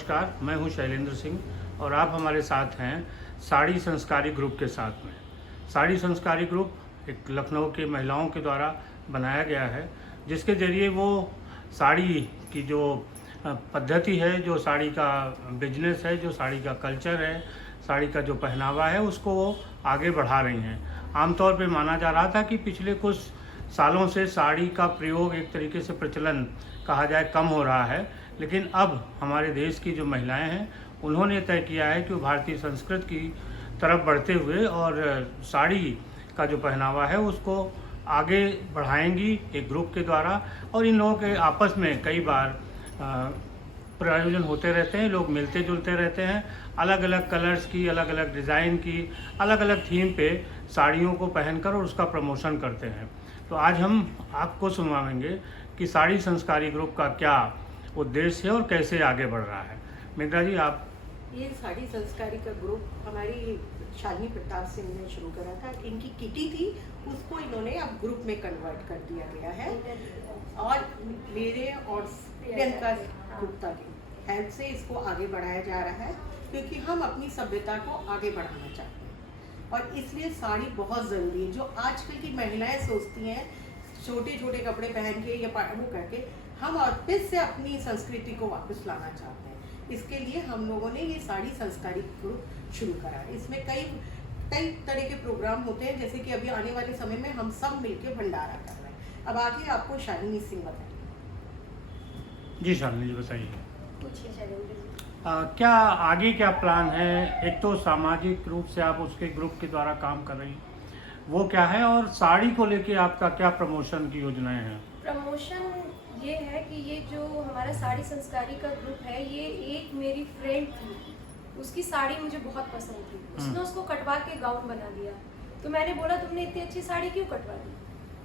नमस्कार, मैं हूं शैलेंद्र सिंह और आप हमारे साथ हैं साड़ी संस्कारी ग्रुप के साथ में। साड़ी संस्कारी ग्रुप एक लखनऊ के महिलाओं के द्वारा बनाया गया है, जिसके ज़रिए वो साड़ी की जो पद्धति है, जो साड़ी का बिजनेस है, जो साड़ी का कल्चर है, साड़ी का जो पहनावा है, उसको वो आगे बढ़ा रही हैं। आमतौर पे माना जा रहा था कि पिछले कुछ सालों से साड़ी का प्रयोग एक तरीके से प्रचलन कहा जाए कम हो रहा है, लेकिन अब हमारे देश की जो महिलाएं हैं उन्होंने तय किया है कि वो भारतीय संस्कृति की तरफ बढ़ते हुए और साड़ी का जो पहनावा है उसको आगे बढ़ाएंगी एक ग्रुप के द्वारा। और इन लोगों के आपस में कई बार प्रायोजन होते रहते हैं, लोग मिलते जुलते रहते हैं, अलग अलग कलर्स की, अलग अलग डिज़ाइन की, अलग अलग थीम पे साड़ियों को पहनकर और उसका प्रमोशन करते हैं। तो आज हम आपको सुनवाएंगे कि साड़ी संस्कारी ग्रुप का क्या उद्देश्य है और कैसे आगे बढ़ रहा है। मित्रा जी, आप। ये साड़ी संस्कारी का ग्रुप हमारी शालिनी प्रताप सिंह ने शुरू करा था। इनकी किटी थी, उसको इन्होंने अब ग्रुप में कन्वर्ट कर दिया गया है और मेरे और प्रियंका गुप्ता की हेल्प से इसको आगे बढ़ाया जा रहा है, क्योंकि हम अपनी सभ्यता को आगे बढ़ाना चाहते हैं और इसलिए साड़ी बहुत ज़रूरी है। जो आजकल की महिलाएं सोचती हैं छोटे छोटे कपड़े पहन के या वो करके, हम वापस से अपनी संस्कृति को वापस लाना चाहते हैं। इसके लिए हम लोगों ने ये साड़ी संस्कारी ग्रुप शुरू करा है। इसमें कई तरह के प्रोग्राम होते हैं, जैसे कि अभी आने वाले समय में हम सब मिलके भंडारा कर रहे हैं। अब आगे आपको शालिनी सिंह बताएंगे। जी शालिनी जी, बताइए। पूछिए शैलेंद्र जी। क्या आगे क्या प्लान है? एक तो सामाजिक रूप से आप उसके ग्रुप के द्वारा काम कर रही हैं, वो क्या है, और साड़ी को लेके आपका क्या प्रमोशन की योजनाएं हैं? प्रमोशन ये है कि ये जो हमारा साड़ी संस्कारी का ग्रुप है, ये एक मेरी फ्रेंड थी, उसकी साड़ी मुझे बहुत पसंद थी। उसने उसको कटवा के गाउन बना दिया। तो मैंने बोला तुमने इतनी अच्छी साड़ी क्यों कटवा दी?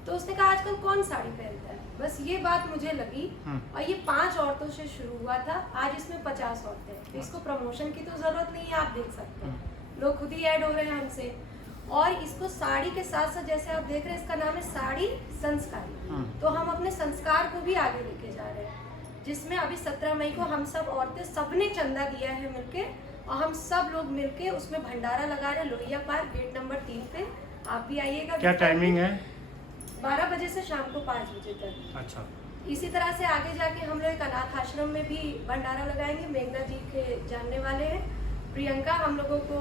तो उसने कहा आजकल कौन साड़ी पहनता है। बस ये बात मुझे लगी और ये 5 औरतों से शुरू हुआ था, आज इसमें 50 औरतें हैं। तो इसको प्रमोशन की तो जरूरत नहीं है, आप देख सकते हैं, लोग खुद ही ऐड हो रहे हैं हमसे। और इसको साड़ी के साथ साथ जैसे आप देख रहे हैं, इसका नाम है साड़ी संस्कारी। तो हम अपने संस्कार को भी आगे लेके जा रहे हैं, जिसमें अभी 17 मई को हम सब औरतें सबने चंदा दिया है मिलके, और हम सब लोग मिलके उसमें भंडारा लगा रहे हैं लोहिया पार्क गेट नंबर 3 पे। आप भी आइएगा। क्या टाइमिंग है? 12 बजे से शाम को 5 बजे तक। अच्छा। इसी तरह से आगे जाके हम लोग एक अनाथ आश्रम में भी भंडारा लगाएंगे। मेघना जी के जानने वाले हैं प्रियंका, हम लोगों को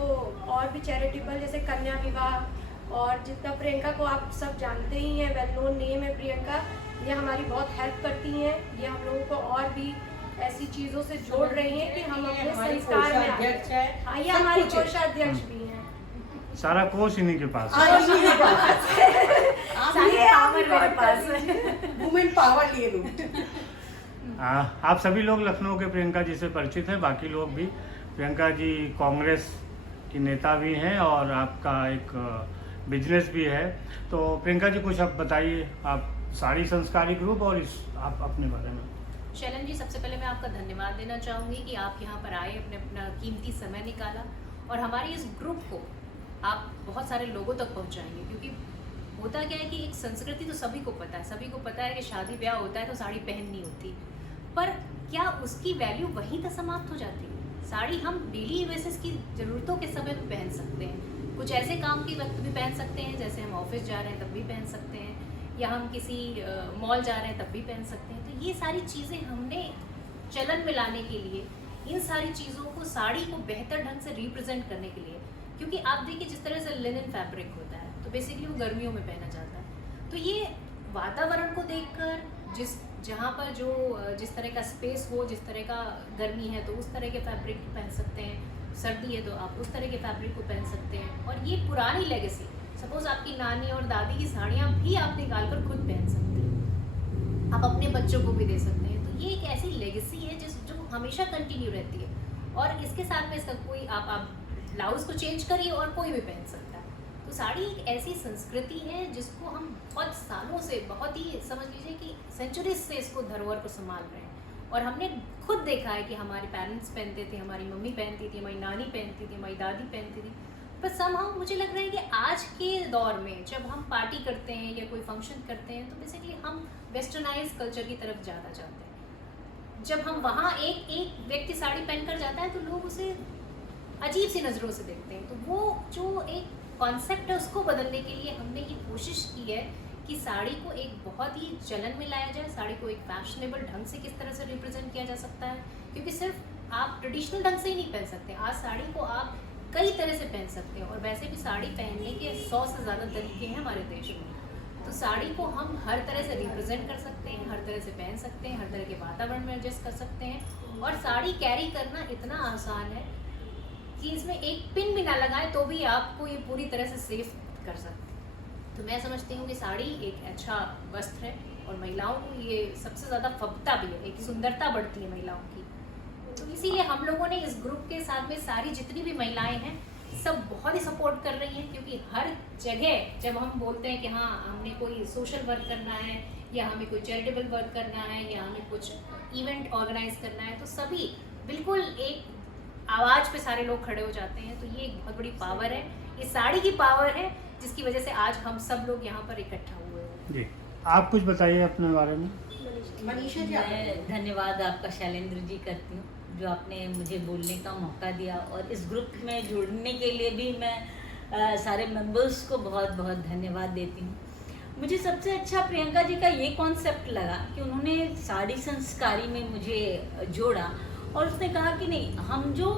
और भी चैरिटेबल जैसे कन्या विवाह, और जितना प्रियंका को आप सब जानते ही हैं, वेल नोन नेम है प्रियंका, ये हमारी बहुत हेल्प करती हैं। ये हम लोगों को और भी ऐसी चीज़ों से जोड़ रही हैं कि हम अपने संस्कार में अध्यक्ष है। हाँ, ये हमारी कोषाध्यक्ष भी हैं। सारा कोष इन्हीं के पास वुमेन पावर लिए लो। आप सभी लोग लखनऊ के प्रियंका जी से परिचित हैं, बाकी लोग भी। प्रियंका जी कांग्रेस की नेता भी हैं और आपका एक बिजनेस भी है। तो प्रियंका जी, कुछ आप बताइए, आप साड़ी संस्कारी ग्रुप और आप अपने बारे में। शैलन जी, सबसे पहले मैं आपका धन्यवाद देना चाहूँगी कि आप यहाँ पर आए, अपना कीमती समय निकाला और हमारे इस ग्रुप को आप बहुत सारे लोगों तक पहुँचाएंगे। क्योंकि होता क्या है कि एक संस्कृति तो सभी को पता है, सभी को पता है कि शादी ब्याह होता है तो साड़ी पहननी होती, पर क्या उसकी वैल्यू वहीं तक समाप्त हो जाती है? साड़ी हम डेली बेसिस की ज़रूरतों के समय पे पहन सकते हैं, कुछ ऐसे काम के वक्त भी पहन सकते हैं, जैसे हम ऑफिस जा रहे हैं तब भी पहन सकते हैं, या हम किसी मॉल जा रहे हैं तब भी पहन सकते हैं। तो ये सारी चीज़ें हमने चलन में लाने के लिए, इन सारी चीज़ों को, साड़ी को बेहतर ढंग से रिप्रेजेंट करने के लिए, क्योंकि आप देखिए जिस तरह से लिनन फैब्रिक होता है तो बेसिकली वो गर्मियों में पहना जाता है। तो ये वातावरण को देखकर, जहाँ पर जिस तरह का स्पेस हो, जिस तरह का गर्मी है तो उस तरह के फैब्रिक पहन सकते हैं, सर्दी है तो आप उस तरह के फैब्रिक को पहन सकते हैं। और ये पुरानी लेगेसी, सपोज आपकी नानी और दादी की साड़ियाँ भी आप निकाल कर खुद पहन सकते हैं, आप अपने बच्चों को भी दे सकते हैं। तो ये एक ऐसी लेगेसी है जो हमेशा कंटिन्यू रहती है। और इसके साथ में इसका कोई आप ब्लाउज को चेंज करिए और कोई भी पहन सकता है। तो साड़ी एक ऐसी संस्कृति है जिसको हम बहुत सालों से, बहुत ही समझ लीजिए कि सेंचुरीज से इसको धरोहर को संभाल रहे हैं। और हमने खुद देखा है कि हमारे पेरेंट्स पहनते थे, हमारी मम्मी पहनती थी, हमारी नानी पहनती थी, हमारी दादी पहनती थी। पर समहाउ मुझे लग रहा है कि आज के दौर में जब हम पार्टी करते हैं या कोई फंक्शन करते हैं तो बेसिकली हम वेस्टर्नाइज कल्चर की तरफ ज़्यादा जाते हैं। जब हम वहाँ एक एक व्यक्ति साड़ी पहनकर जाता है तो लोग उसे अजीब सी नज़रों से देखते हैं। तो वो जो एक कॉन्सेप्ट है उसको बदलने के लिए हमने ये कोशिश की है कि साड़ी को एक बहुत ही चलन में लाया जाए, साड़ी को एक फैशनेबल ढंग से किस तरह से रिप्रेजेंट किया जा सकता है, क्योंकि सिर्फ आप ट्रेडिशनल ढंग से ही नहीं पहन सकते, आज साड़ी को आप कई तरह से पहन सकते हैं। और वैसे भी साड़ी पहनने के 100 से ज़्यादा तरीके हैं हमारे देश में। तो साड़ी को हम हर तरह से रिप्रेजेंट कर सकते हैं, हर तरह से पहन सकते हैं, हर तरह के वातावरण में एडजस्ट कर सकते हैं। और साड़ी कैरी करना इतना आसान है कि इसमें एक पिन भी ना लगाए तो भी आपको ये पूरी तरह से सेफ कर सकते हैं। तो मैं समझती हूँ कि साड़ी एक अच्छा वस्त्र है और महिलाओं को ये सबसे ज़्यादा फबता भी है, एक सुंदरता बढ़ती है महिलाओं की। तो इसीलिए हम लोगों ने इस ग्रुप के साथ में सारी जितनी भी महिलाएं हैं सब बहुत ही सपोर्ट कर रही हैं, क्योंकि हर जगह जब हम बोलते हैं कि हाँ हमने कोई सोशल वर्क करना है या हमें कोई चैरिटेबल वर्क करना है या हमें कुछ इवेंट ऑर्गेनाइज करना है, तो सभी बिल्कुल एक आवाज़ पे सारे लोग खड़े हो जाते हैं। तो ये एक बहुत बड़ी पावर है, ये साड़ी की पावर है जिसकी वजह से आज हम सब लोग यहाँ पर इकट्ठा हुए हैं। जी, आप कुछ बताइए अपने बारे में। मनीषा जी, मैं धन्यवाद आपका शैलेंद्र जी करती हूँ जो आपने मुझे बोलने का मौका दिया, और इस ग्रुप में जुड़ने के लिए भी मैं सारे मेंबर्स को बहुत बहुत धन्यवाद देती हूँ। मुझे सबसे अच्छा प्रियंका जी का ये कॉन्सेप्ट लगा कि उन्होंने साड़ी संस्कारी में मुझे जोड़ा, और उसने कहा कि नहीं, हम जो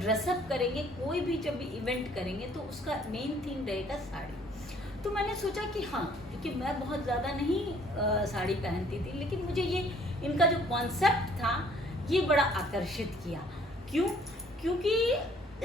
ड्रेसअप करेंगे, कोई भी जब इवेंट करेंगे तो उसका मेन थीम रहेगा साड़ी। तो मैंने सोचा कि हाँ, क्योंकि मैं बहुत ज़्यादा नहीं साड़ी पहनती थी, लेकिन मुझे ये इनका जो कॉन्सेप्ट था ये बड़ा आकर्षित किया। क्यों? क्योंकि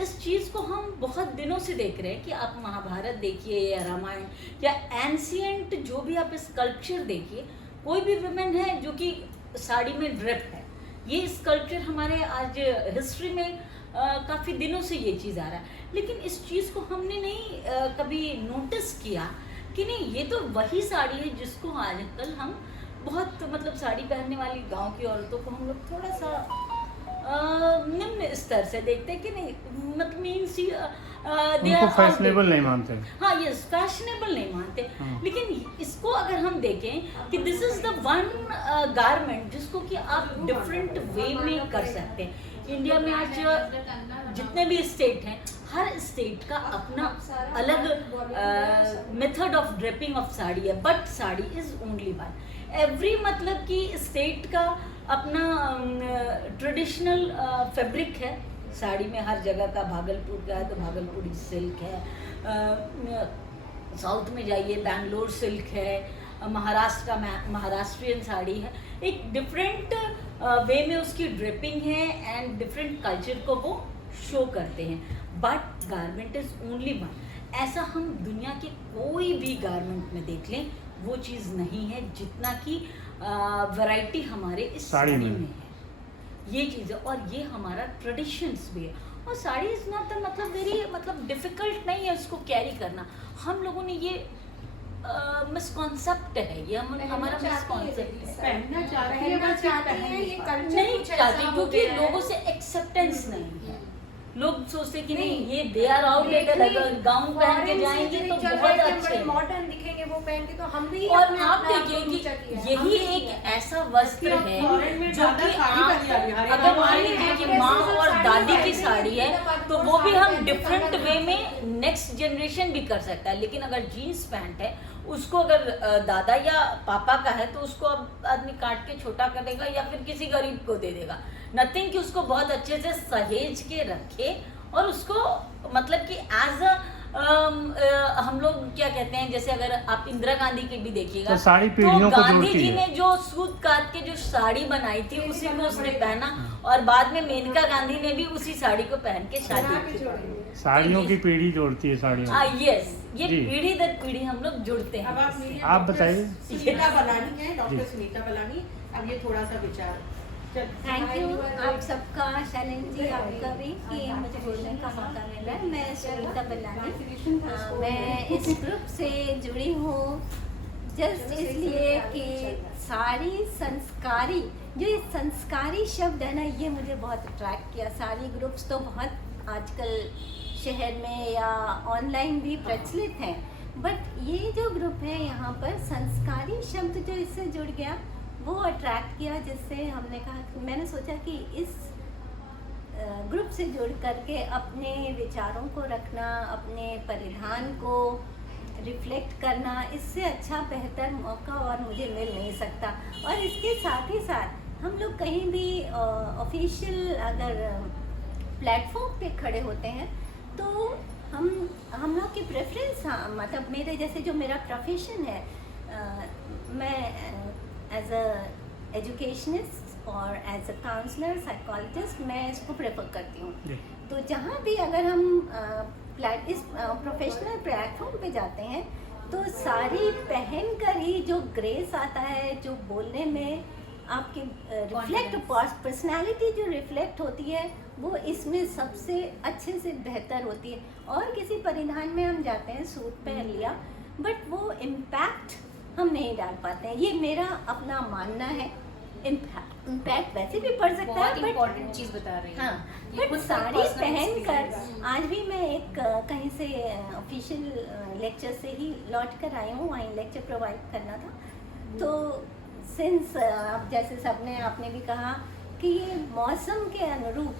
इस चीज़ को हम बहुत दिनों से देख रहे हैं कि आप महाभारत देखिए या रामायण या एंशिएंट जो भी आप स्कल्पचर देखिए, कोई भी वुमेन है जो कि साड़ी में ड्रेप है। ये स्कल्पचर हमारे आज हिस्ट्री में काफ़ी दिनों से ये चीज़ आ रहा है, लेकिन इस चीज़ को हमने नहीं कभी नोटिस किया कि नहीं, ये तो वही साड़ी है जिसको आजकल हम बहुत मतलब साड़ी पहनने वाली गांव की औरतों को हम लोग थोड़ा सा निम्न स्तर से देखते हैं कि नहीं, मतलब मीन्स उनको फैशनेबल नहीं मानते। हाँ, ये फैशनेबल नहीं मानते। लेकिन इसको अगर हम देखें कि this is the one garment जिसको कि आप डिफरेंट वे में कर सकते हैं। इंडिया में आज जितने भी स्टेट हैं, हर स्टेट का अपना अलग method of draping of sari है, but sari is only one. Every मतलब कि स्टेट का अपना ट्रेडिशनल फैब्रिक है साड़ी में। हर जगह का, भागलपुर का है तो भागलपुरी सिल्क है, साउथ में जाइए बैंगलोर सिल्क है, महाराष्ट्र का महाराष्ट्रियन साड़ी है। एक डिफरेंट वे में उसकी ड्रेपिंग है एंड डिफरेंट कल्चर को वो शो करते हैं, but garment is only one. ऐसा हम दुनिया के कोई भी गारमेंट में देख लें, वो चीज़ नहीं है जितना कि वैरायटी हमारे इस साड़ी में है। ये चीज़ है, और ये हमारा ट्रेडिशंस भी है। और साड़ी इज़ नॉट मतलब वेरी मतलब डिफ़िकल्ट नहीं है इसको कैरी करना। हम लोगों ने ये मिसकॉन्सेप्ट है, ये हमारा मिसकॉन्सेप्ट है। पहनना चाहती है ये कल्चर नहीं चाहती, क्योंकि लोगों से एक्सेप्टेंस नहीं है। लोग सोचते कि नहीं, ये दे आर आउटडेटेड, अगर गाउन पहन के जाएंगे तो बहुत अच्छे मॉडर्न दिखेंगे वो पहन के, तो हम भी और आप देखिए कि यही एक ऐसा वस्त्र है जो कि अगर मान लीजिए कि माँ और दादी की साड़ी है तो वो भी हम डिफरेंट वे में नेक्स्ट जनरेशन भी कर सकता है। लेकिन अगर जीन्स पैंट है, उसको अगर दादा या पापा का है तो उसको अब आदमी काट के छोटा कर देगा या फिर किसी गरीब को दे देगा। नथिंग कि उसको बहुत अच्छे से सहेज के रखे और उसको मतलब कि एज हम लोग क्या कहते हैं, जैसे अगर आप इंदिरा गांधी की भी देखिएगा तो साड़ी पीढ़ियों को गांधी जोड़ती जी है। ने जो सूत काट के जो साड़ी बनाई थी उसी को उसने पहना, और बाद में मेनका गांधी ने भी उसी साड़ी को पहन के शादी की। साड़ियों की पीढ़ी जोड़ती है साड़ियों। यस, ये जी। पीढ़ी दर पीढ़ी हम लोग जुड़ते अब हैं। आप बताइए। सुनीता बलानी है, जी। डॉक्टर सुनीता बलानी। अब ये थोड़ा सा विचार। थैंक यू आप सबका, शैलेंद्र जी आपका भी, कि मुझे बोलने का मौका मिला है। मैं सुनीता बलानी, मैं इस ग्रुप से जुड़ी हूँ जस्ट इसलिए कि साड़ी संस्कारी, जो ये संस्कारी शब्द है ना, ये मुझे बहुत अट्रैक्ट किया। साड़ी ग्रुप्स तो बहुत आजकल शहर में या ऑनलाइन भी प्रचलित हैं, बट ये जो ग्रुप है यहाँ पर संस्कारी शब्द जो इससे जुड़ गया वो अट्रैक्ट किया, जिससे हमने कहा, मैंने सोचा कि इस ग्रुप से जुड़ करके अपने विचारों को रखना, अपने परिधान को रिफ्लेक्ट करना, इससे अच्छा बेहतर मौका और मुझे मिल नहीं सकता। और इसके साथ ही साथ हम लोग कहीं भी ऑफिशियल अगर प्लेटफॉर्म पे खड़े होते हैं तो हम लोग की प्रेफरेंस, हाँ, मतलब मेरे जैसे जो मेरा प्रोफेशन है, मैं एज अ एजुकेशनिस्ट और एज अ काउंसलर साइकोलॉजिस्ट मैं इसको प्रेफर करती हूँ। तो जहाँ भी अगर हम इस प्रोफेशनल प्लेटफॉर्म पे जाते हैं तो साड़ी पहन कर ही जो ग्रेस आता है, जो बोलने में आपकी रिफ्लेक्ट पर्सनालिटी जो रिफ्लेक्ट होती है, वो इसमें सबसे अच्छे से बेहतर होती है। और किसी परिधान में हम जाते हैं, सूट पहन लिया, बट वो इम्पैक्ट हम नहीं डाल पाते हैं। ये मेरा अपना मानना है। इम्पैक्ट वैसे भी पड़ सकता बहुत है, बट इम्पोर्टेंट चीज़ बता रही हैं। हाँ, ये बट खुद का साड़ी personal पहन कर experience। आज भी मैं एक कहीं से ऑफिशियल लेक्चर से ही लौट कर आई हूँ, वहीं लेक्चर प्रोवाइड करना था। तो सिंस जैसे सबने आपने भी कहा कि ये मौसम के अनुरूप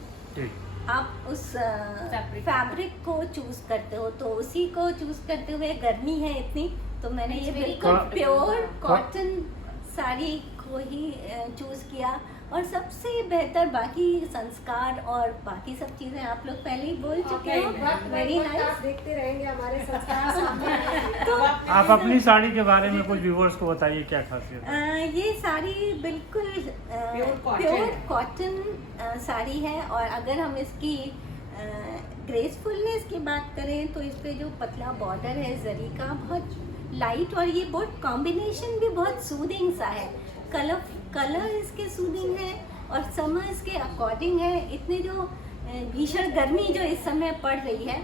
आप उस फैब्रिक को चूज करते हो, तो उसी को चूज करते हुए, गर्मी है इतनी, तो मैंने ये बिल्कुल प्योर कॉटन साड़ी को ही चूज किया। और सबसे बेहतर बाकी संस्कार और बाकी सब चीजें आप लोग पहले ही बोल चुके हो। Very nice. देखते रहेंगे हमारे संस्कार सामने। तो आप अपनी साड़ी के बारे में कुछ व्यूअर्स को बताइए, क्या खासियत है? ये साड़ी बिल्कुल प्योर कॉटन साड़ी है। और अगर हम इसकी ग्रेसफुलनेस की बात करें तो इस पे जो पतला बॉर्डर है जरी का, बहुत लाइट, और ये बहुत कॉम्बिनेशन भी बहुत सूदिंग सा है। कलर इसके सूदिंग है और समर्स के अकॉर्डिंग है। इतने जो भीषण गर्मी जो इस समय पड़ रही है,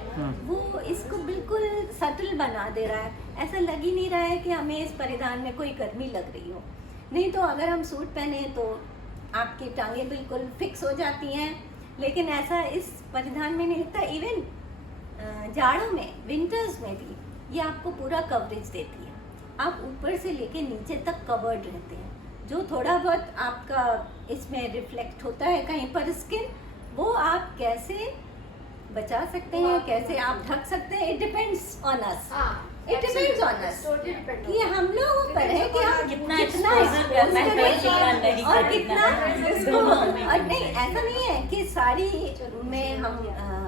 वो इसको बिल्कुल सटल बना दे रहा है। ऐसा लग ही नहीं रहा है कि हमें इस परिधान में कोई गर्मी लग रही हो। नहीं तो अगर हम सूट पहने तो आपकी टांगें बिल्कुल फिक्स हो जाती हैं, लेकिन ऐसा इस परिधान में नहीं लगता। इवन जाड़ों में, विंटर्स में भी ये आपको पूरा कवरेज देती है। आप ऊपर से लेके नीचे तक कवर्ड रहते हैं। जो थोड़ा बहुत आपका इसमें रिफ्लेक्ट होता है कहीं पर स्किन, वो आप कैसे बचा सकते हैं, कैसे आप ढक सकते हैं, it depends on us. It depends on us कि हम लोगों पर है कि हम कितना एक्सपोज करें और कितना उसको। और नहीं, ऐसा नहीं है कि साड़ी में हम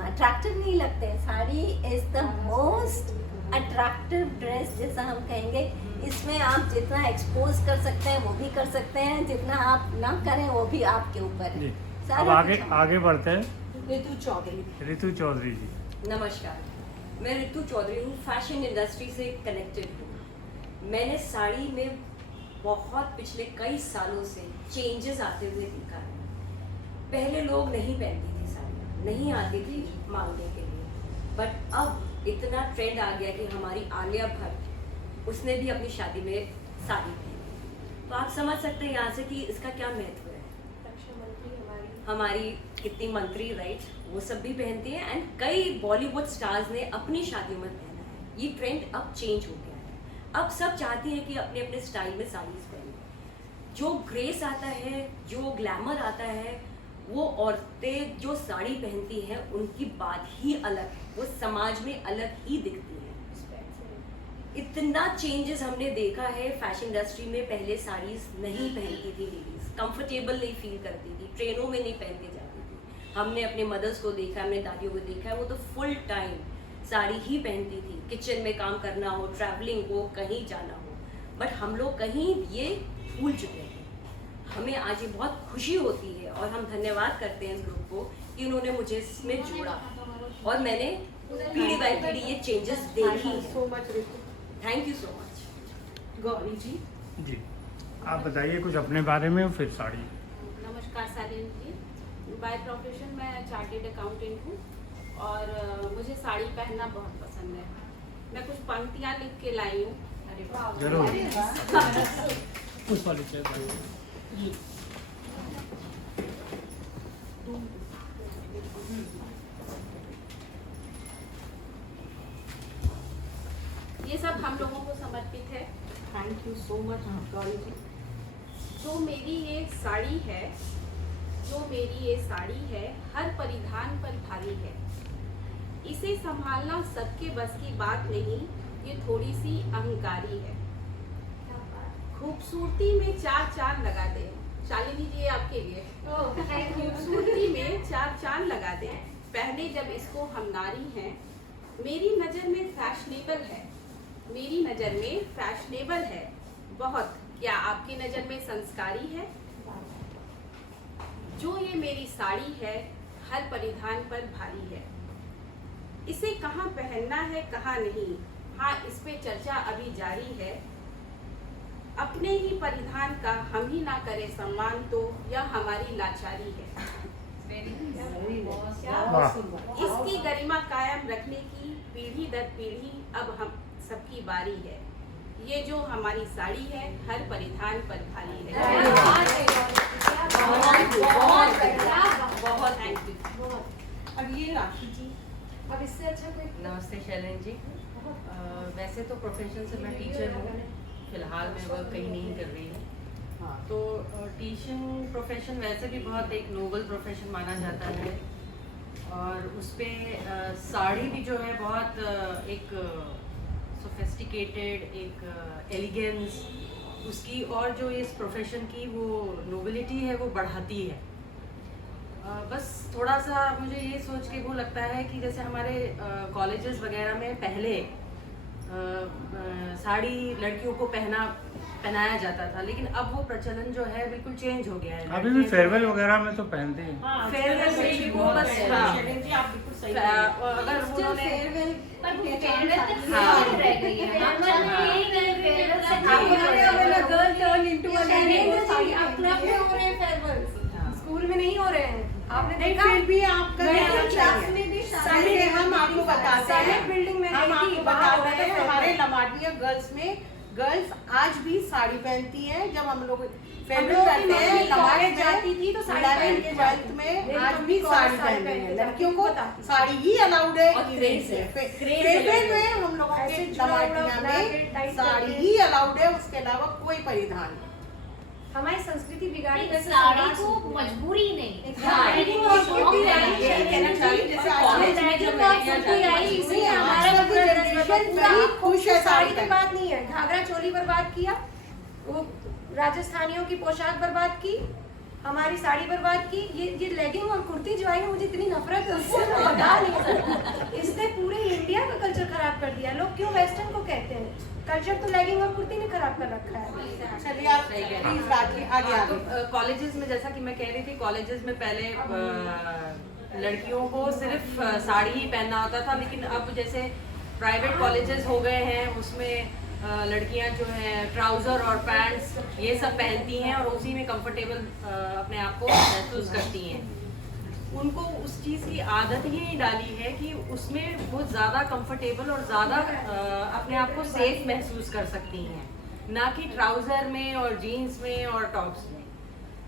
अट्रैक्टिव नहीं लगते। Sari is the most attractive dress, जैसा हम कहेंगे। इसमें आप जितना एक्सपोज कर सकते हैं वो भी कर सकते हैं, जितना आप ना करें वो भी आपके ऊपर है। अब आगे बढ़ते हैं। ऋतु चौधरी। ऋतु चौधरी जी, नमस्कार, मैं ऋतु चौधरी हूँ, फैशन इंडस्ट्री से कनेक्टेड हूँ। मैंने साड़ी में बहुत पिछले कई सालों से चेंजेस आते हुए देखा है। पहले लोग नहीं पहनती थी साड़ियाँ, नहीं आती थी मांगने के लिए, बट अब इतना ट्रेंड आ गया कि हमारी आलिया भट्ट, उसने भी अपनी शादी में साड़ी पहनी। तो आप समझ सकते हैं यहाँ से कि इसका क्या महत्व है। रक्षा मंत्री हमारी कितनी मंत्री, राइट, वो सब भी पहनती हैं। एंड कई बॉलीवुड स्टार्स ने अपनी शादियों में पहना है। ये ट्रेंड अब चेंज हो गया है। अब सब चाहती हैं कि अपने अपने स्टाइल में साड़ीज पहने। जो ग्रेस आता है, जो ग्लैमर आता है, वो औरतें जो साड़ी पहनती हैं उनकी बात ही अलग है। वो समाज में अलग ही दिखती है। इतना चेंजेस हमने देखा है फैशन इंडस्ट्री में। पहले साड़ीज नहीं पहनती थी लेडीज, कंफर्टेबल नहीं फील करती थी, ट्रेनों में नहीं पहन के जाती थी। हमने अपने मदर्स को देखा है, हमने दादियों को देखा है, वो तो फुल टाइम साड़ी ही पहनती थी। किचन में काम करना हो, ट्रैवलिंग हो, कहीं जाना हो। बट हम लोग कहीं ये भूल चुके हैं। हमें आज ये बहुत खुशी होती है और हम धन्यवाद करते हैं इस ग्रुप को कि उन्होंने मुझे इसमें जोड़ा और मैंने पीढ़ी बाई पीढ़ी ये चेंजेस देखी है। So much Ritu. Thank you so much. Gauri ji. जी आप बताइए कुछ अपने बारे में, फिर साड़ी। नमस्कार सालिन जी, बाय प्रोफेशन मैं चार्टेड अकाउंटेंट हूँ और मुझे साड़ी पहनना बहुत पसंद है। मैं कुछ पंक्तियाँ लिख के लाई हूँ। अरे वाह, जरूर। उस वाली ये सब हम लोगों को समर्पित है। Thank you so much Gauri ji. जो मेरी ये साड़ी है, हर परिधान पर भारी है। इसे संभालना सबके बस की बात नहीं, ये थोड़ी सी अहंकारी है। खूबसूरती में चार चांद लगा दे, शालिनी जी ये आपके लिए। खूबसूरती में चार चांद लगा दे, पहले जब इसको हम नारी हैं। मेरी नज़र में फैशनेबल है बहुत। क्या आपकी नज़र में संस्कारी है? जो ये मेरी साड़ी है, हर परिधान पर भारी है। इसे कहाँ पहनना है कहाँ नहीं, हाँ इस पे चर्चा अभी जारी है। अपने ही परिधान का हम ही ना करें सम्मान तो यह हमारी लाचारी है। इसकी गरिमा कायम रखने की पीढ़ी दर पीढ़ी अब हम सबकी बारी है। ये जो हमारी साड़ी है, हर परिधान पर भारी है। बहुत थैंक यू। अब ये राखी जी, अब इससे अच्छा कोई नमस्ते शैलेन जी। वैसे तो प्रोफेशन से मैं टीचर हूँ, फिलहाल मैं वर्क कहीं नहीं कर रही हूँ। हाँ, तो टीचिंग प्रोफेशन वैसे भी बहुत एक नोबल प्रोफेशन माना जाता है, और उस पर साड़ी भी जो है बहुत एक सोफिस्टिकेटेड, एक एलिगेंस उसकी, और जो इस प्रोफेशन की वो नोबिलिटी है वो बढ़ाती है। बस थोड़ा सा मुझे ये सोच के वो लगता है कि जैसे हमारे कॉलेजेस वगैरह में पहले साड़ी लड़कियों को पहनाया जाता था, लेकिन अब वो प्रचलन जो है बिल्कुल चेंज हो गया है। अभी भी फेयरवेल वगैरह में तो पहनते हैं। फेयरवेल में भी वो बस, हाँ, आप बिल्कुल सही कह रहे हैं। अगर उन्होंने स्कूल में नहीं हो रहे हैं, आपने देखा? फिर भी आप क्लास में भी शामिल हैं। हम आपको बताते हैं, बिल्डिंग में हम रहती, आपको वहाँ बताते हैं, होता है। हमारे लमाडिया गर्ल्स में गर्ल्स आज भी साड़ी पहनती हैं। जब हम लोग हम लोग करते भी हैं मम्मी लमाज कॉलेज जाती थी तो साड़ी पहन के 11th में मेरी आज मम्मी भी कॉलेज साड़ी साड़ी पहनती पहन हैं। के लड़कियों को बताती थी। साड़ी ही अलाउड है। और क्रेज है। फेयरवेल में हम लोगों के ऐसे जुड़ा हुआ लमाडिया ब्लैक में टाइट साड़ी करके। ही अलाउड है, उसके अलावा कोई परिधान नहीं। हमारी संस्कृति बिगाड़ी नहीं, साड़ी को मजबूरी नहीं, साड़ी को मजबूरी नहीं, यही कहना चाहिए। जैसे कॉलेज में जब लड़कियां जाती हैं, इसलिए हमारा आजकल की जनरेशन बड़ी खुश है साड़ी साड़ी की बात नहीं है। घाघरा चोली बर्बाद किया, वो राजस्थानियों की पोशाक बर्बाद की, हमारी साड़ी बर्बाद की। ये लेगिंग और कुर्ती जो आई है, मुझे इतनी नफरत है उससे, मैं बता नहीं सकती। इसने पूरे इंडिया का कल्चर खराब कर दिया। लोग क्यों वेस्टर्न को कहते हैं? कल्चर तो लेगिंग और कुर्ती ने खराब कर रखा है। चलिए आप प्लीज आगे आगे तो कॉलेजेस में, जैसा कि मैं कह रही थी, कॉलेजेस में पहले लड़कियों को सिर्फ साड़ी ही पहनना होता था, लेकिन अब जैसे प्राइवेट कॉलेजेस हो गए हैं, उसमें लड़कियां जो हैं ट्राउज़र और पैंट्स ये सब पहनती हैं और उसी में कंफर्टेबल अपने आप को महसूस करती हैं। उनको उस चीज़ की आदत ही नहीं डाली है कि उसमें वो ज़्यादा कंफर्टेबल और ज़्यादा अपने आप को सेफ महसूस कर सकती हैं, ना कि ट्राउज़र में और जीन्स में और टॉप्स में।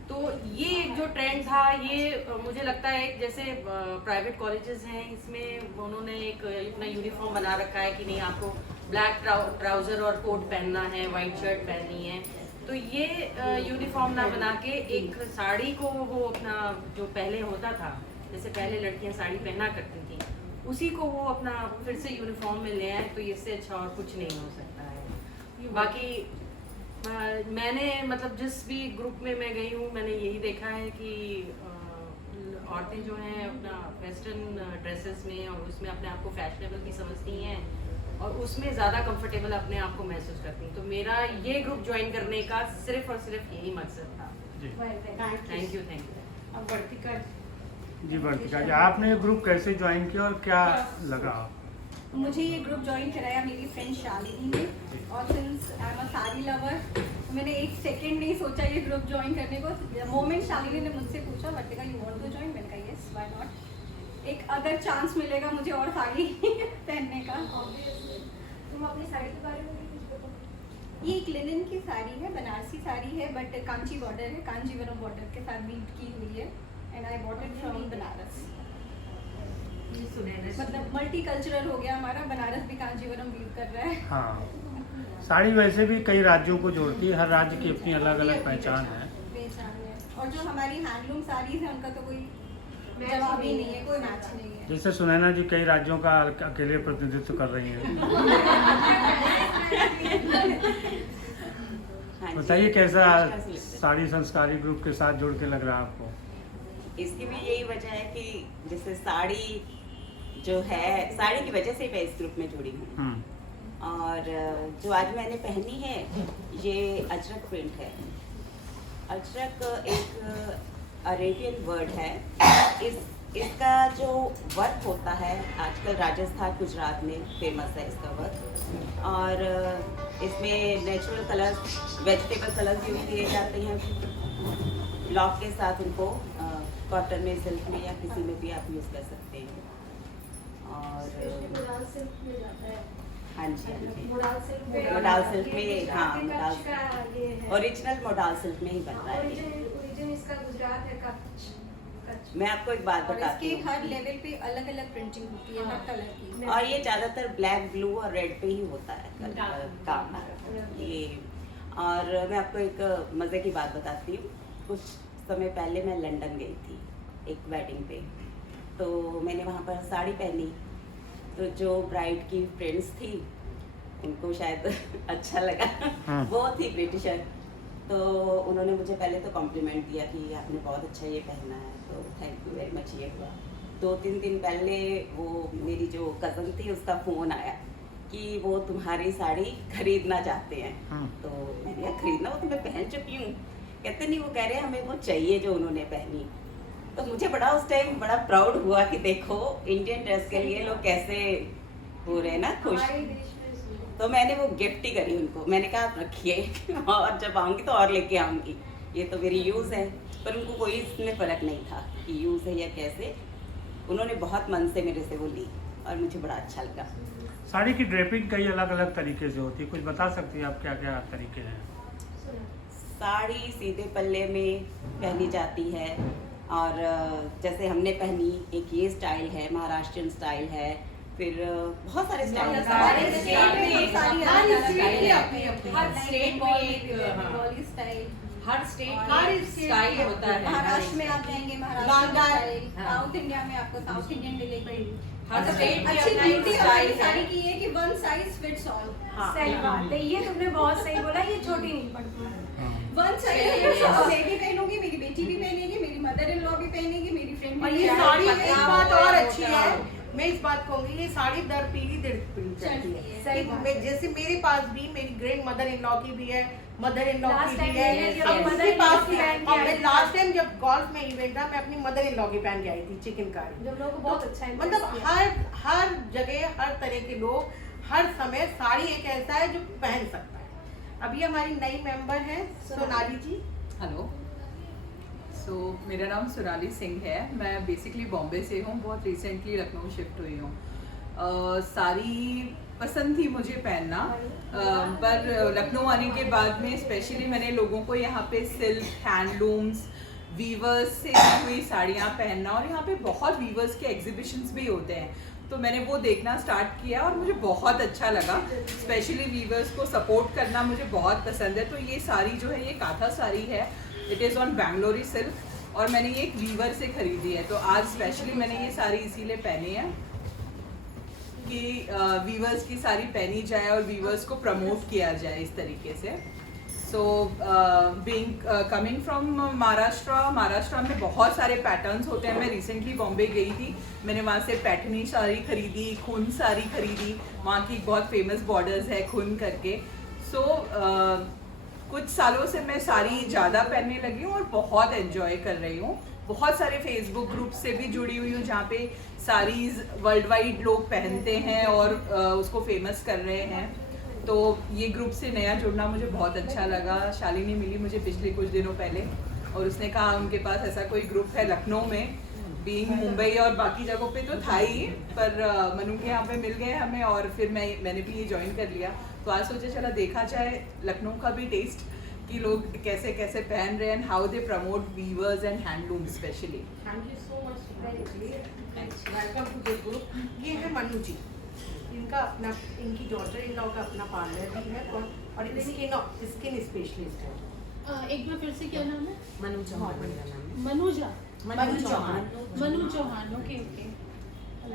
तो ये एक जो ट्रेंड था, ये मुझे लगता है जैसे प्राइवेट कॉलेजेस हैं, इसमें उन्होंने एक अपना यूनिफॉर्म बना रखा है कि नहीं, आपको ब्लैक ट्राउज़र और कोट पहनना है, वाइट शर्ट पहननी है। तो ये यूनिफॉर्म ना बना के एक साड़ी को वो अपना जो पहले होता था, जैसे पहले लड़कियां साड़ी पहना करती थी, उसी को वो अपना फिर से यूनिफॉर्म में ले आए, तो इससे अच्छा और कुछ नहीं हो सकता है। बाकी मैंने मतलब जिस भी ग्रुप में मैं गई हूँ, मैंने यही देखा है कि औरतें जो हैं अपना वेस्टर्न ड्रेसेस में और उसमें अपने आप को फैशनेबल भी समझती हैं और उसमें ज़्यादा कंफर्टेबल अपने आप को महसूस करती हैं। तो मेरा ये ग्रुप ज्वाइन करने का सिर्फ और सिर्फ यही मकसद था। Thank you. अब वर्तिका जी वर्तिका जी, आपने ये ग्रुप कैसे ज्वाइन किया और क्या लगा? मुझे ये ग्रुप ज्वाइन कराया मेरी फ्रेंड शालिनी ने, और since I am a sari lover, मैंने एक सेकंड नहीं सोचा ये ग्रुप ज्वाइन करने को। मोमेंट शालिनी ने मुझसे पूछा वर्तिका यू वांट टू ज्वाइन, मैंने कहा यस व्हाई नॉट। एक अगर चांस मिलेगा मुझे और साड़ी पहनने का। तुम अपनी साड़ी के बारे में भी कुछ बताओ। ये एक लिनन की साड़ी है, बनारसी साड़ी है, बट कांची बॉर्डर है, कांजीवरम बॉर्डर के साथ बीट की हुई है, and I bought it from Banaras. मतलब मल्टी कल्चरल हो गया हमारा, बनारस भी कांजीवरम वीव कर रहा है। हाँ, साड़ी वैसे भी कई राज्यों को जोड़ती है, हर राज्य की अपनी अलग अलग पहचान है। और जो हमारी हैंडलूम साड़ीज है उनका तो कोई जवाब ही नहीं है, कोई मैच नहीं है। जैसे सुनैना जी कई राज्यों का अकेले प्रतिनिधित्व कर रही हैं। हाँ जी, बताइए कैसा नमस्कार सुलेखा। साड़ी संस्कारी ग्रुप के साथ जुड़ के लग रहा है आपको? इसकी भी यही वजह है कि जैसे साड़ी जो है, साड़ी की वजह से मैं इस ग्रुप में जुड़ी हूँ। और जो आज मैंने पहनी है ये अजरक प्रिंट है। अजरक एक अरेबियन वर्ड है। इसका जो वर्क होता है आजकल राजस्थान गुजरात में फेमस है इसका वर्क। और इसमें natural colours, vegetable colours use किए जाते हैं ब्लॉक के साथ। उनको कॉटन में, सिल्क में या किसी में भी आप यूज़ कर सकते हैं। और हाँ जी, मोडाल सिल्क में, हाँ मोडाल ओरिजिनल मोडाल सिल्क में ही बनता है। मैं आपको एक बात और बताती इसकी हूँ, हर लेवल पे अलग अलग प्रिंटिंग होती है, हर कलर की। और ये ज़्यादातर ब्लैक, ब्लू और रेड पे ही होता है काम ये। और मैं आपको एक मज़े की बात बताती हूँ। कुछ समय पहले मैं लंदन गई थी एक वेडिंग पे, तो मैंने वहाँ पर साड़ी पहनी। तो जो ब्राइड की फ्रेंड्स थी उनको शायद अच्छा लगा। वो थी ब्रिटिशर, तो उन्होंने मुझे पहले तो कॉम्प्लीमेंट दिया कि आपने बहुत अच्छा ये पहना है, तो थैंक यू वेरी मच। ये हुआ 2-3 दिन पहले वो मेरी जो कज़न थी उसका फ़ोन आया कि वो तुम्हारी साड़ी खरीदना चाहते हैं। तो मैंने कहा खरीदना, वो तो मैं पहन चुकी हूँ। कहते नहीं, वो कह रहे हैं हमें वो चाहिए जो उन्होंने पहनी। तो मुझे बड़ा उस टाइम बड़ा प्राउड हुआ कि देखो इंडियन ड्रेस के लिए लोग कैसे हो रहे हैं ना, खुश। तो मैंने वो गिफ्ट ही करी उनको। मैंने कहा आप रखिए और जब आऊँगी तो और लेके आऊँगी, ये तो मेरी यूज़ है। पर उनको कोई इसमें फ़र्क नहीं था कि यूज़ है या कैसे। उन्होंने बहुत मन से मेरे से वो ली और मुझे बड़ा अच्छा लगा। साड़ी की ड्रेपिंग कई अलग अलग तरीके से होती है, कुछ बता सकती हैं आप क्या क्या तरीके हैं? साड़ी सीधे पल्ले में पहनी जाती है, और जैसे हमने पहनी एक ये स्टाइल है, महाराष्ट्रियन स्टाइल है, फिर बहुत सारे स्टाइल हैं। हर स्टेट में स्टाइल होता है। महाराष्ट्र में आप जाएंगे महाराष्ट्र स्टाइल, साउथ इंडिया में आपको साउथ इंडियन मिलेगी। हर स्टेट में अच्छी अपना ब्यूटी एक हमारी स्टाइल साड़ी है। की है कि वन साइज फिट्स ऑल। सही बात है, ये तुमने बहुत सही बोला, ये छोटी नहीं पड़ती। One size fits all. मैं भी पहनूंगी, मेरी बेटी भी पहनेगी, मेरी मदर इन लॉ भी पहनेगी, मेरी फ्रेंड और भी ये पहनेगी। साड़ी एक बात और अच्छी है, मैं इस बात कहूंगी, ये साड़ी दर पीढ़ी चलती है। सही कि बात है। जैसे मेरे पास भी मेरी ग्रैंड मदर इन लॉ की भी है, मदर इन लॉ Last की time भी है, मैंने भी अब अपनी उसके mother-in-law पास की भी है। पहन के और मैं आई थी। लास्ट टाइम जब गोल्फ में इवेंट था, मैं अपनी मदर इन लॉ की पहन के आई थी, चिकन कारी। जब लोगों को बहुत अच्छा impress मतलब किया। हर जगह हर तरह के लोग हर समय साड़ी एक ऐसा है जो पहन सकता है। अभी हमारी नई मेंबर है सोनाली जी। हेलो, मेरा नाम सोनाली सिंह है। मैं बेसिकली बॉम्बे से हूँ, बहुत रिसेंटली लखनऊ शिफ्ट हुई हूँ। साड़ी पसंद थी मुझे पहनना, पर लखनऊ आने के बाद में स्पेशली मैंने लोगों को यहाँ पे सिल्क, हैंडलूम्स, वीवर्स से की हुई साड़ियाँ पहनना, और यहाँ पे बहुत वीवर्स के एग्जीबिशंस भी होते हैं, तो मैंने वो देखना स्टार्ट किया और मुझे बहुत अच्छा लगा। स्पेशली वीवर्स को सपोर्ट करना मुझे बहुत पसंद है। तो ये साड़ी जो है, ये काथा साड़ी है, it is on Bangalori silk, और मैंने ये एक वीवर से ख़रीदी है। तो आज स्पेशली मैंने ये साड़ी इसीलिए पहनी है कि वीवर्स की साड़ी पहनी जाए और वीवर्स को प्रमोट किया जाए इस तरीके से। सो कमिंग फ्रॉम महाराष्ट्र में बहुत सारे पैटर्न्स होते हैं। मैं रिसेंटली बॉम्बे गई थी, मैंने वहाँ से पैठनी साड़ी खरीदी, खून साड़ी खरीदी, वहाँ की बहुत फेमस बॉर्डर्स है खून करके। कुछ सालों से मैं साड़ी ज़्यादा पहनने लगी हूँ और बहुत एंजॉय कर रही हूँ। बहुत सारे फेसबुक ग्रुप से भी जुड़ी हुई हूँ जहाँ पे साड़ीज़ वर्ल्ड वाइड लोग पहनते हैं और उसको फेमस कर रहे हैं। तो ये ग्रुप से नया जुड़ना मुझे बहुत अच्छा लगा। शालिनी मिली मुझे पिछले कुछ दिनों पहले, और उसने कहा उनके पास ऐसा कोई ग्रुप है लखनऊ में। बीइंग मुंबई और बाकी जगहों पे तो था ही, पर मनु के यहाँ पे मिल गए हमें, और फिर मैंने भी ये ज्वाइन कर लिया। तो आज सोचा चला देखा जाए लखनऊ का भी टेस्ट कि लोग कैसे कैसे पहन रहे हैं, how they promote weavers and handloom specially. Thank you so much, welcome to this group. ये है मनु जी, इनका अपना, इनकी डॉटर इन लॉ का अपना पार्लर भी है, और स्किन स्पेशलिस्ट है। एक बार फिर से क्या नाम है? मनु चौहान मेरा नाम है। मनुजा। मनु चौहान। Manu Chauhan, okay okay.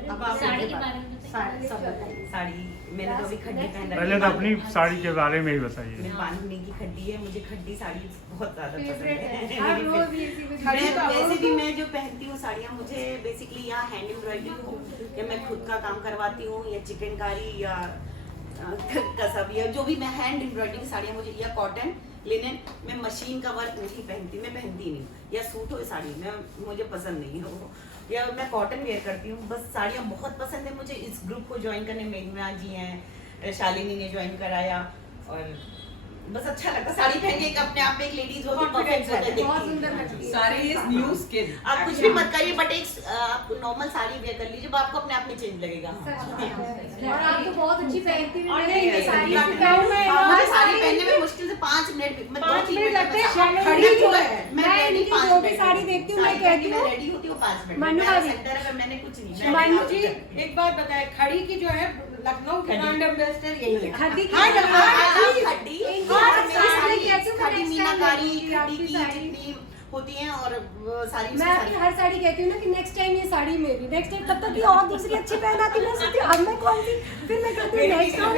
अब आप साड़ी के बारे में बताइए। सब बताइए। साड़ी मैंने तो अभी खड्डी पहन रखी है। पहले तो अपनी साड़ी के बारे में ही बताइए। मेरी बांधनी की खड्डी है, मुझे खड्डी साड़ी बहुत ज्यादा पसंद है। हर रोज इसी में वैसे भी मैं जो पहनती हूँ साड़ियाँ, मुझे बेसिकली या हैंड एम्ब्रॉयडरी हो या मैं खुद का काम करवाती हूँ या चिकनकारी या कसब या जो भी मैं हैंड एम्ब्रॉयडरी की साड़ियाँ मुझे, या कॉटन लिनन, मैं मशीन का वर्क नहीं पहनती, मैं पहनती नहीं, या सूट हो साड़ी मैं मुझे पसंद नहीं है वो, या मैं कॉटन वेयर करती हूँ। बस साड़ियाँ बहुत पसंद है मुझे। इस ग्रुप को ज्वाइन करने मेघना जी हैं, शालिनी ने ज्वाइन कराया और बस अच्छा लगता। साड़ी पहन के एक अपने आप में एक लेडीज होती है, परफेक्ट होती है, बहुत सुंदर लगती है। Sari is new skin. आप कुछ भी मत करिए, बट एक आप नॉर्मल साड़ी वेयर कर लीजिए, आपको अपने आप में चेंज लगेगा। और आप तो बहुत अच्छी पहनती और भी नहीं, हैं। साड़ी मुझे साड़ी पहनने में मुश्किल से 5 मिनट भी, मैं 2 मिनट लगते हैं। खड़ी जो है मैं इनकी जो भी साड़ी देखती हूँ मैं कहती हूँ रेडी होती हूँ 5 मिनट। मनु मेरा भाभी। सेंटर अगर मैंने कुछ नहीं, मनु जी एक बात बताए, खड़ी की जो है लखनऊ की ब्रांड एम्बेसडर यही है। खड्डी की खड्डी कहती हूँ, खड़ी next time मीनाकारी लूंगी खड्डी आपकी की साड़ी। जितनी होती हैं और सारी मैं आपकी हर साड़ी कहती हूँ ना कि नेक्स्ट टाइम ये साड़ी मेरी, नेक्स्ट टाइम तब तक ये और दूसरी अच्छी पहन आती, मैं सोचती हूँ अब मैं कौन सी, फिर मैं कहती हूँ नेक्स्ट टाइम।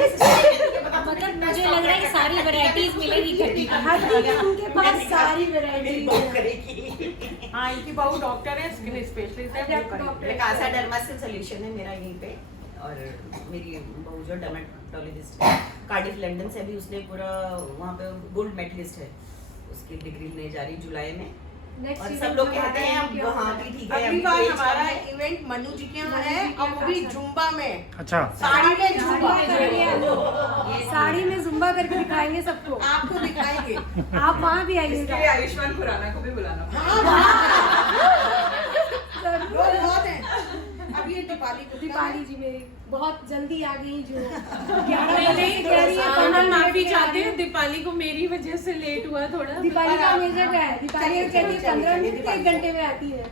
मतलब मुझे लग रहा है कि सारी वैरायटीज मिलेगी खड्डी की। हर उनके पास सारी वैरायटी करेगी। हाँ, इनकी बहू डॉक्टर है, स्किन स्पेशलिस्ट है, वो करेगी। कासा डर्मासिल सॉल्यूशन है मेरा यहीं पे, और मेरी बहू जो डर्मेटोलॉजिस्ट है कार्डिफ लंदन से, अभी उसने पूरा वहाँ पे गोल्ड मेडलिस्ट है, उसकी डिग्री लेने जा रही जुलाई में। और सब लोग कहते हैं अब हाँ भी ठीक है। अगली बार हमारा इवेंट मनु जी के यहाँ है और वो भी जुम्बा में, अच्छा, साड़ी में जुम्बा, साड़ी में जुम्बा करके दिखाएंगे सबको, आपको दिखाएंगे। आप वहाँ भी इसके लिए आइएगा। आयुष्मान खुराना को भी बुलाना। लोग बहुत हैं। अब ये दीपाली को दीपाली जी मेरी बहुत जल्दी आ गई जो मैं माफी चाहती हूँ, दीपाली को मेरी वजह से लेट हुआ थोड़ा। दीपाली का हमेशा क्या है, दीपाली कहती है 15 मिनट 1 घंटे में आती है।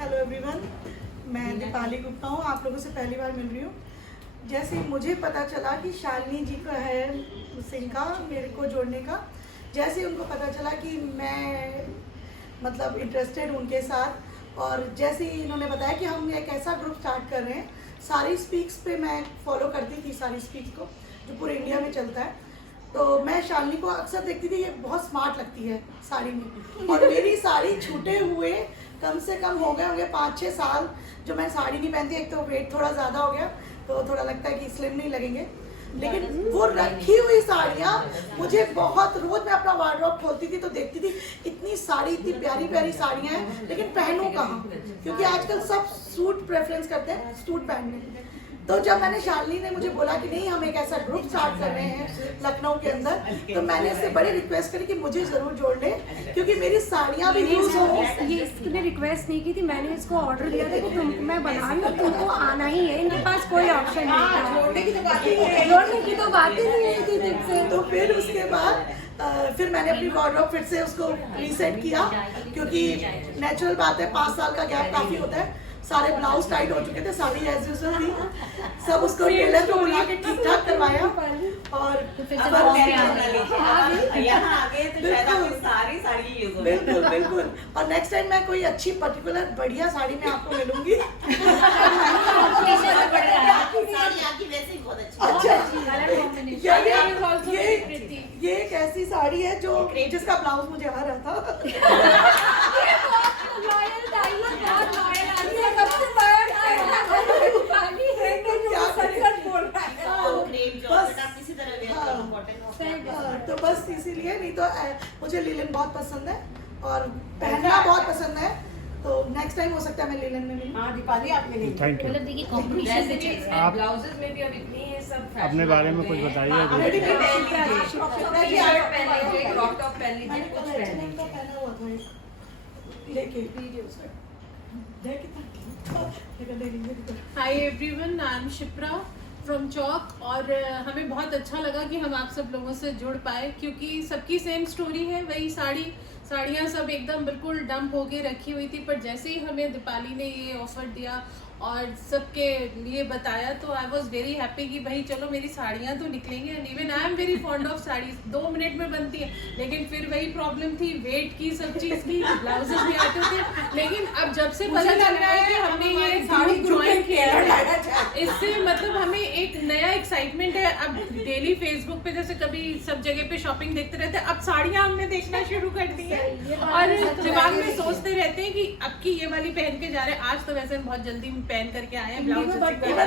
हेलो एवरीवन, मैं दीपाली गुप्ता हूँ, आप लोगों से पहली बार मिल रही हूँ। जैसे मुझे पता चला कि शालिनी जी का है सिंह का मेरे को जोड़ने का, जैसे उनको पता चला कि मैं मतलब इंटरेस्टेड उनके साथ, और जैसे ही इन्होंने बताया कि हम एक ऐसा ग्रुप स्टार्ट कर रहे हैं, सारी स्पीक्स पे मैं फॉलो करती थी सारी स्पीक्स को जो पूरे इंडिया में चलता है, तो मैं शालिनी को अक्सर देखती थी, ये बहुत स्मार्ट लगती है साड़ी में, और मेरी साड़ी छूटे हुए कम से कम हो गए होंगे 5-6 साल जो मैं साड़ी नहीं पहनती। एक तो वेट थोड़ा ज़्यादा हो गया तो थोड़ा लगता है कि स्लिम नहीं लगेंगे, लेकिन वो रखी हुई साड़ियाँ मुझे बहुत, रोज मैं अपना वार्डरोब खोलती थी तो देखती थी इतनी साड़ी, इतनी प्यारी प्यारी साड़ियाँ हैं, लेकिन पहनूं कहाँ, क्योंकि आजकल सब सूट प्रेफरेंस करते हैं, सूट पहनने। तो जब मैंने शालिनी ने मुझे बोला कि नहीं हम एक ऐसा ग्रुप स्टार्ट कर रहे हैं लखनऊ के अंदर, तो मैंने इससे बड़ी रिक्वेस्ट करी कि मुझे ज़रूर जोड़ ले, क्योंकि मेरी साड़ियाँ भी यूज़ हो। ये इसने रिक्वेस्ट नहीं की थी, मैंने इसको ऑर्डर दिया था कि तुम, मैं बना रही हूँ, तुमको आना ही है, इनके पास कोई ऑप्शन नहीं था। जोड़ने की तो बात ही नहीं है। जोड़ने की तो बात ही नहीं है कि तुमसे। तो फिर उसके बाद फिर मैंने अपनी वार्डरोब फिर से उसको रीसेट किया, क्योंकि नेचुरल बात है 5 साल का गैप काफ़ी होता है, सारे ब्लाउज टाइट हो चुके थे, साड़ी एज यूजुअल थी, सब उसको टेलर को बुला के ठीक ठाक करवाया, और बिल्कुल बिल्कुल। और नेक्स्ट टाइम मैं कोई अच्छी पर्टिकुलर बढ़िया साड़ी में आपको मिलूंगी। ये एक ऐसी साड़ी है जो जिसका ब्लाउज मुझे आ रहा था। तो बस इसीलिए, नहीं तो मुझे लिलन बहुत पसंद है और पहनना बहुत पसंद है, तो नेक्स्ट टाइम हो सकता है मैं लिलन में मिलूं। हाँ दीपाली आप मिलेंगे। Thank you. मतलब देखिए कंपटीशन आप ब्लाउजेस में भी अब इतनी है सब अपने बारे में कुछ बताइए। क्रॉप टॉप पहन लीजिए, कुछ पहन लीजिए। पहना हुआ था hi everyone, I am Shipra from Chowk, और हमें बहुत अच्छा लगा कि हम आप सब लोगों से जुड़ पाए, क्योंकि सबकी सेम स्टोरी है, वही साड़ियाँ सब एकदम बिल्कुल डंप होके रखी हुई थी, पर जैसे ही हमें दीपाली ने ये ऑफर दिया और सबके लिए बताया, तो आई वॉज वेरी हैप्पी कि भाई चलो मेरी साड़ियाँ तो निकलेंगी। And even I am very fond of saris, 2 minute में बनती है, लेकिन फिर वही प्रॉब्लम थी वेट की, सब चीज़ की, ब्लाउजेस भी आते थे। लेकिन अब जब से पता चल रहा है कि हमने ये साड़ी ज्वाइन किया है, इससे मतलब हमें एक नया एक्साइटमेंट है। अब डेली फेसबुक पे जैसे कभी सब जगह पे शॉपिंग देखते रहते हैं, अब साड़ियाँ हमने देखना शुरू कर दी है और दिमाग में सोचते रहते हैं कि अब की ये वाली पहन के जा रहे हैं। आज तो वैसे बहुत जल्दी पहन करके आए हैं ब्लाउज,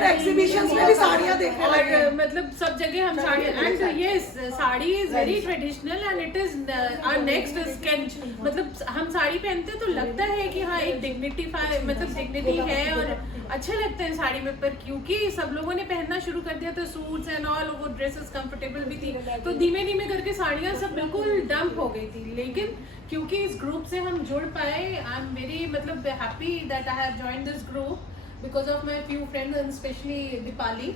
एग्जीबिशंस में भी साड़ियाँ देखने लगे हैं। और मतलब सब जगह हम साड़ियाँ, एंड ये sari is very traditional and it is our next sketch. मतलब हम साड़ी पहनते हैं तो लगता है कि हाँ एक मतलब डिग्निटी है और अच्छे लगते हैं साड़ी में, पर क्योंकि सब लोगों ने पहनना शुरू कर दिया तो सूट्स एंड ऑल, वो ड्रेसेस कंफर्टेबल भी थी, तो धीमे धीमे करके साड़ियाँ सब बिल्कुल डंप हो गई थी। लेकिन क्योंकि इस ग्रुप से हम जुड़ पाए, आई एम वेरी मतलब happy that I have joined this group because of my few friends and specially Deepali.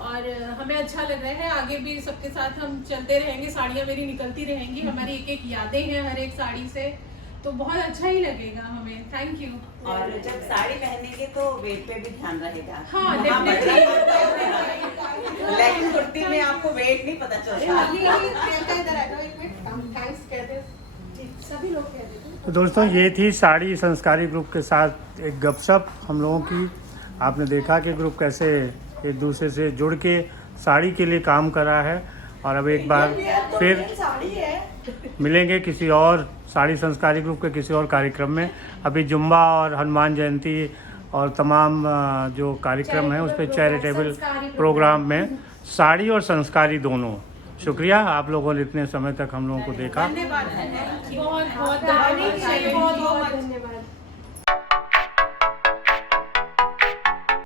और हमें अच्छा लग रहा है, आगे भी सबके साथ हम चलते रहेंगे, साड़ियाँ मेरी निकलती रहेंगी, हमारी एक एक यादें हैं हर एक साड़ी से, तो बहुत अच्छा ही लगेगा हमें। Thank you. और जब साड़ी पहनेंगे तो वेट पे भी ध्यान रहेगा। हाँ, लेकिन कुर्ती में आपको वेट नहीं पता चलता। सभी लोग कह रहे थे। तो दोस्तों ये थी साड़ी संस्कारी ग्रुप के साथ एक गपशप हम लोगों की। आपने देखा कि ग्रुप कैसे एक दूसरे से जुड़ के साड़ी के लिए काम कर रहा है। और अब एक बार फिर मिलेंगे किसी और साड़ी संस्कारी ग्रुप के किसी और कार्यक्रम में। अभी जुम्बा और हनुमान जयंती और तमाम जो कार्यक्रम हैं उस पर चैरिटेबल प्रोग्राम में साड़ी और संस्कारी दोनों। शुक्रिया आप लोगों ने इतने समय तक हम लोगों को देखा। बहुत बहुत